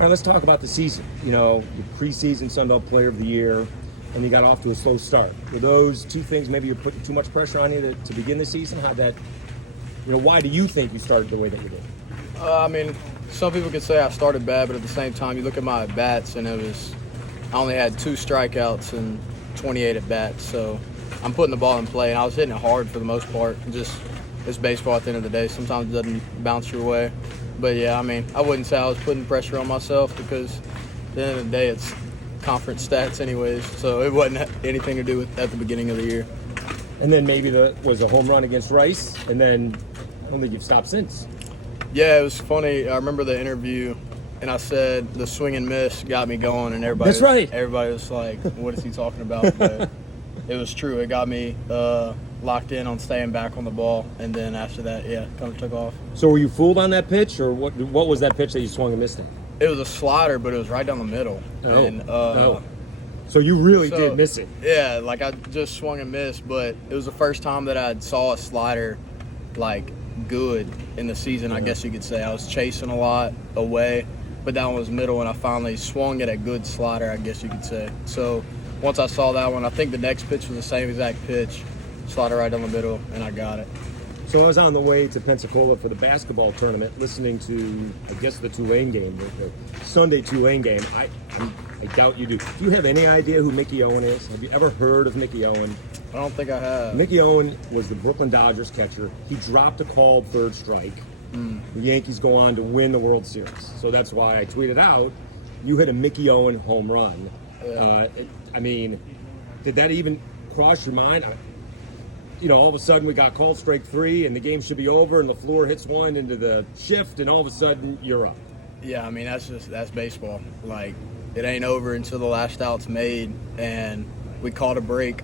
All right, let's talk about the season. You know, your preseason Sun Belt Player of the Year, and you got off to a slow start. Were those two things maybe you're putting too much pressure on you to begin the season? How that, you know, why do you think you started the way that you did? I mean, some people could say I started bad, but at the same time, you look at my at-bats, and I only had 2 strikeouts and 28 at-bats. So I'm putting the ball in play, and I was hitting it hard for the most part. It's baseball at the end of the day. Sometimes it doesn't bounce your way. But, yeah, I mean, I wouldn't say I was putting pressure on myself because at the end of the day, it's conference stats anyways. So it wasn't anything to do with at the beginning of the year. And then maybe was a home run against Rice, and then I don't think you've stopped since. Yeah, it was funny. I remember the interview, and I said the swing and miss got me going, and everybody. That's right. Everybody was like, "What is he talking about?" But it was true. It got me locked in on staying back on the ball, and then after that, yeah, kind of took off. So were you fooled on that pitch, or what was that pitch that you swung and missed it? It was a slider, but it was right down the middle. Oh. And, So you really did miss it. Yeah, like I just swung and missed, but it was the first time that I saw a slider like good in the season, I guess you could say. I was chasing a lot away, but that one was middle, and I finally swung at a good slider, I guess you could say. So once I saw that one, I think the next pitch was the same exact pitch, slider right down the middle, and I got it. So I was on the way to Pensacola for the basketball tournament, listening to, I guess, the Tulane game, the Sunday Tulane game. I doubt you do. Do you have any idea who Mickey Owen is? Have you ever heard of Mickey Owen? I don't think I have. Mickey Owen was the Brooklyn Dodgers catcher. He dropped a called third strike. The Yankees go on to win the World Series. So that's why I tweeted out, you hit a Mickey Owen home run. Yeah. I mean, did that even cross your mind? You know, all of a sudden we got called strike 3 and the game should be over and LaFleur hits one into the shift and all of a sudden you're up. Yeah, I mean, that's baseball. Like, it ain't over until the last out's made, and we called a break,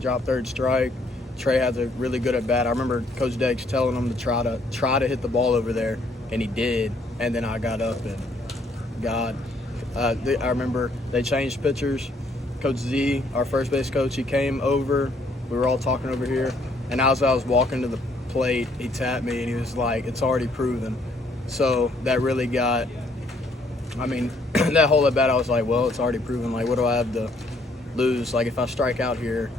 dropped third strike. Trey has a really good at bat. I remember Coach Deggs telling him to try to hit the ball over there, and he did. And then I got up and I remember they changed pitchers. Coach Z, our first base coach, he came over. We were all talking over here, and as I was walking to the plate, he tapped me, and he was like, "It's already proven." So that really got. I mean, that whole at bat, I was like, well, it's already proven. Like, what do I have to lose? Like, if I strike out here,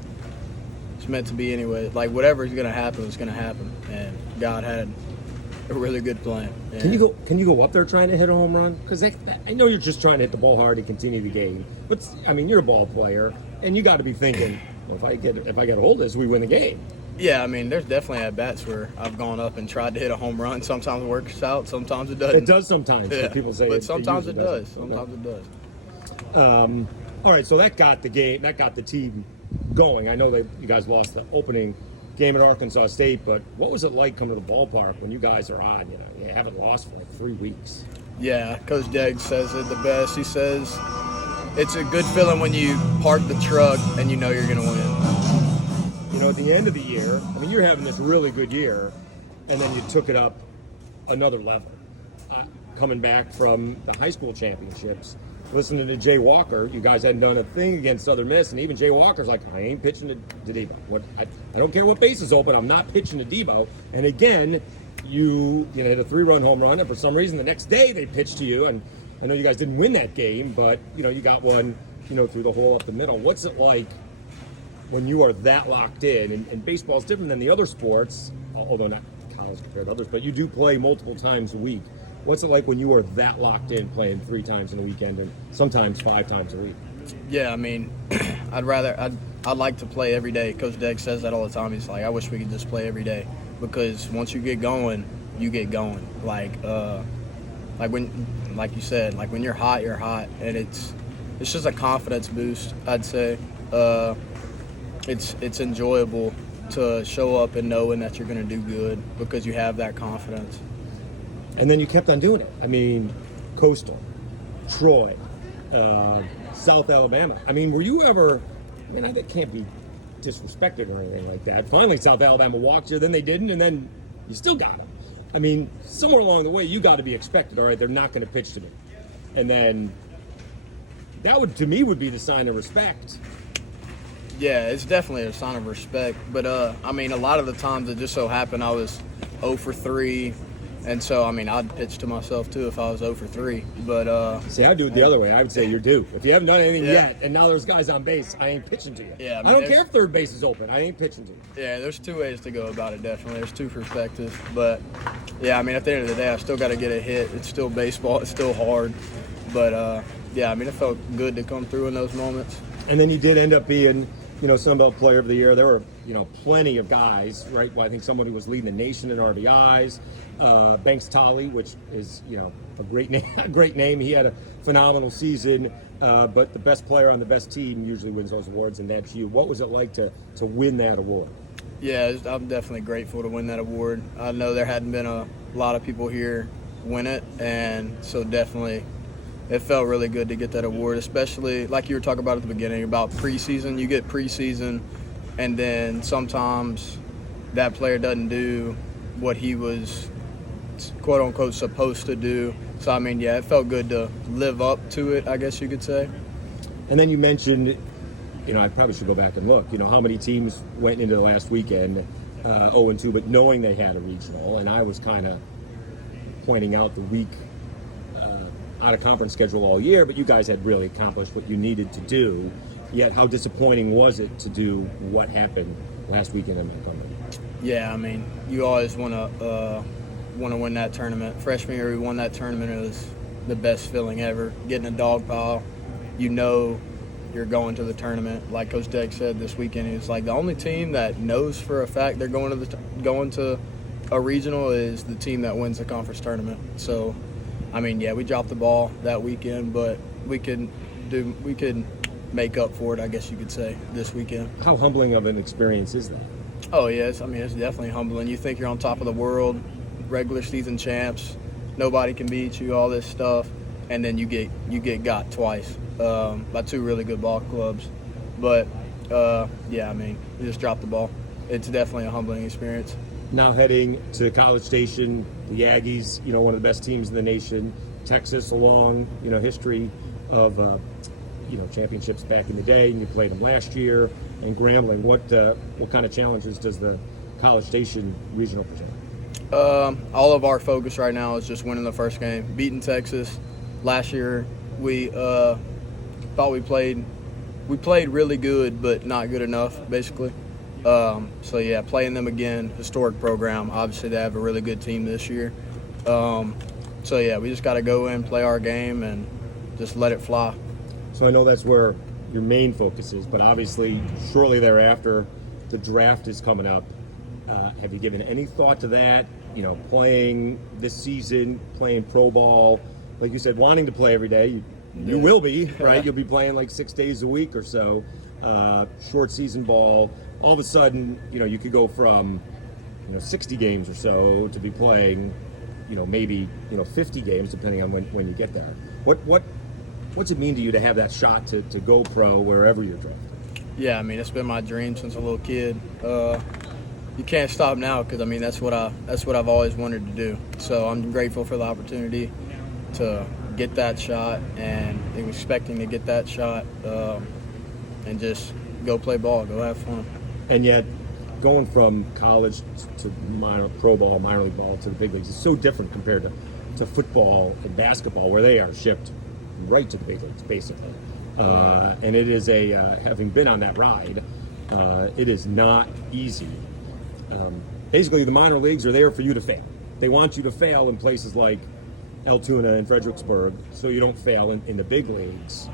it's meant to be anyway. Like, whatever is going to happen is going to happen. And God had a really good plan. And Can you go up there trying to hit a home run? Because I know you're just trying to hit the ball hard and continue the game. But, I mean, you're a ball player, and you got to be thinking, well, if I get a hold of this, we win the game. Yeah, I mean, there's definitely at-bats where I've gone up and tried to hit a home run. Sometimes it works out, sometimes it doesn't. It does sometimes. Yeah. People say but sometimes it does. doesn't. Sometimes it does. All right, so that got the game, that got the team going. I know that you guys lost the opening game at Arkansas State, but what was it like coming to the ballpark when you guys are on? You know, you haven't lost for like 3 weeks. Yeah, Coach Deggs says it the best. He says it's a good feeling when you park the truck and you know you're going to win. You know, at the end of the year, I mean, you're having this really good year, and then you took it up another level. Coming back from the high school championships, listening to Jay Walker, you guys hadn't done a thing against Southern Miss, and even Jay Walker's like, I ain't pitching to Debo. I don't care what base is open, I'm not pitching to Debo. And again, you hit a 3-run home run, and for some reason the next day they pitched to you, and I know you guys didn't win that game, but you got one, through the hole up the middle. What's it like when you are that locked in? And baseball is different than the other sports, although not college compared to others, but you do play multiple times a week. What's it like when you are that locked in, playing 3 times in a weekend and sometimes 5 times a week? Yeah, I mean, I'd like to play every day. Coach Deggs says that all the time. He's like, I wish we could just play every day, because once you get going, you get going. Like you said, like when you're hot, and it's just a confidence boost, I'd say. It's enjoyable to show up and knowing that you're going to do good because you have that confidence. And then you kept on doing it. I mean, Coastal, Troy, South Alabama. I mean, were you ever, that can't be disrespected or anything like that. Finally, South Alabama walked you, then they didn't, and then you still got them. I mean, somewhere along the way, you got to be expected. All right, they're not going to pitch to me. And then that would, to me, would be the sign of respect. Yeah, it's definitely a sign of respect. But, a lot of the times it just so happened I was 0 for 3, And so, I mean, I'd pitch to myself too if I was 0 for 3. But see, I do it the other way. I would say you're due. If you haven't done anything Yeah. yet, and now there's guys on base, I ain't pitching to you. Yeah, I mean, I don't care if third base is open. I ain't pitching to you. yeah, there's 2 ways to go about it, definitely. There's 2 perspectives. But, yeah, I mean, at the end of the day, I still got to get a hit. It's still baseball. It's still hard. But, yeah, I mean, it felt good to come through in those moments. And then you did end up being, Sun Belt Player of the Year. There were, plenty of guys, right? Well, I think somebody was leading the nation in RBIs. Banks Tolley, which is, a great name. A great name. He had a phenomenal season. But the best player on the best team usually wins those awards, and that's you. What was it like to win that award? Yeah, I'm definitely grateful to win that award. I know there hadn't been a lot of people here win it, and so definitely it felt really good to get that award, especially like you were talking about at the beginning about preseason. You get preseason, and then sometimes that player doesn't do what he was quote unquote supposed to do. So I mean, yeah, it felt good to live up to it, I guess you could say. And then you mentioned, I probably should go back and look, how many teams went into the last weekend 0-2, but knowing they had a regional, and I was kind of pointing out the weak out of conference schedule all year, but you guys had really accomplished what you needed to do. Yet, how disappointing was it to do what happened last weekend in Montgomery? Yeah, I mean, you always want to win that tournament. Freshman year, we won that tournament. It was the best feeling ever. Getting a dog pile, you're going to the tournament. Like Coach Deck said this weekend, he was like, the only team that knows for a fact they're going to a regional is the team that wins the conference tournament. So, I mean, yeah, we dropped the ball that weekend, but we could make up for it, I guess you could say, this weekend. How humbling of an experience is that? Oh, yes. I mean, it's definitely humbling. You think you're on top of the world, regular season champs, nobody can beat you, all this stuff, and then you get got twice by 2 really good ball clubs. But, yeah, I mean, you just dropped the ball. It's definitely a humbling experience. Now heading to College Station, the Aggies, one of the best teams in the nation. Texas, a long, history of, championships back in the day, and you played them last year. And Grambling, what kind of challenges does the College Station regional present? All of our focus right now is just winning the first game, beating Texas. Last year, we thought we played really good, but not good enough, basically. So yeah, playing them again, historic program. Obviously, they have a really good team this year. So yeah, we just got to go in, play our game, and just let it fly. So I know that's where your main focus is, but obviously, shortly thereafter, the draft is coming up. Have you given any thought to that? Playing this season, playing pro ball, like you said, wanting to play every day. You will be, right? You'll be playing like 6 days a week or so. Short season ball. All of a sudden, you could go from, 60 games or so to be playing, maybe, 50 games depending on when you get there. What's it mean to you to have that shot to go pro wherever you're drafted? Yeah, I mean, it's been my dream since a little kid. You can't stop now because I mean that's what I've always wanted to do. So I'm grateful for the opportunity to get that shot and expecting to get that shot and just go play ball, go have fun. And yet, going from college to pro ball, minor league ball to the big leagues is so different compared to football and basketball, where they are shipped right to the big leagues, basically. And it is having been on that ride, it is not easy. Basically, the minor leagues are there for you to fail. They want you to fail in places like Altoona and Fredericksburg, so you don't fail in the big leagues.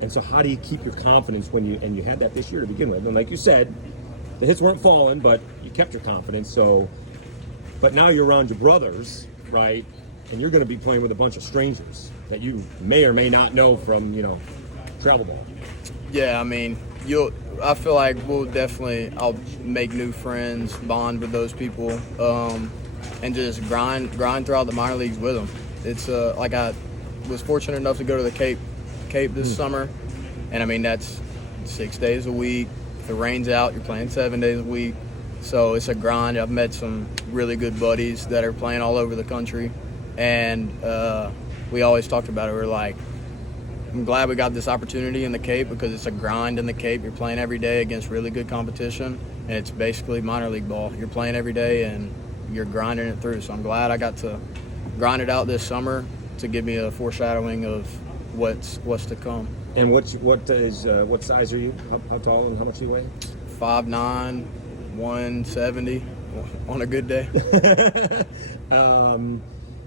And so how do you keep your confidence when you had that this year to begin with? And like you said, the hits weren't falling, but you kept your confidence. So, but now you're around your brothers, right? And you're going to be playing with a bunch of strangers that you may or may not know from, travel ball. Yeah, I mean, I feel like I'll make new friends, bond with those people, and just grind throughout the minor leagues with them. It's like I was fortunate enough to go to the Cape this summer, and I mean that's 6 days a week. If it rains out, you're playing 7 days a week, so it's a grind. I've met some really good buddies that are playing all over the country, and we always talked about it. We're like, I'm glad we got this opportunity in the Cape because it's a grind in the Cape. You're playing every day against really good competition, and it's basically minor league ball. You're playing every day and you're grinding it through. So I'm glad I got to grind it out this summer to give me a foreshadowing of what's to come. And what size are you? How tall and how much do you weigh? 5'9", 170 on a good day.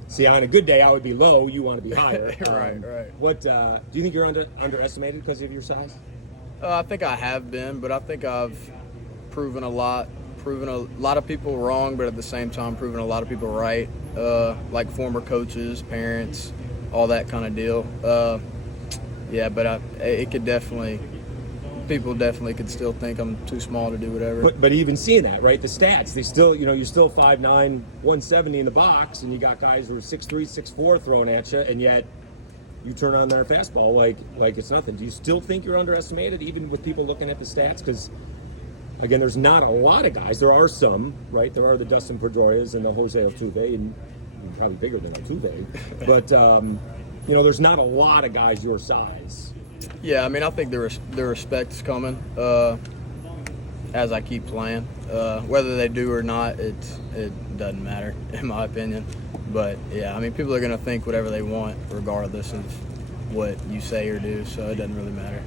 See, on a good day, I would be low. You want to be higher. Right. What do you think you're underestimated because of your size? I think I have been, but I think I've proven a lot of people wrong, but at the same time proven a lot of people right, like former coaches, parents, all that kind of deal. Yeah, but it could definitely, people definitely could still think I'm too small to do whatever. But even seeing that, right, the stats, they still, you're still 5'9", 170 in the box, and you got guys who are 6'3", 6'4 throwing at you, and yet you turn on their fastball like it's nothing. Do you still think you're underestimated, even with people looking at the stats? Because, again, there's not a lot of guys. There are some, right? There are the Dustin Pedroias and the Jose Altuve, and probably bigger than Altuve. But, there's not a lot of guys your size. Yeah, I mean, I think the respect's coming as I keep playing. Whether they do or not, it doesn't matter, in my opinion. But, yeah, I mean, people are going to think whatever they want regardless of what you say or do, so it doesn't really matter.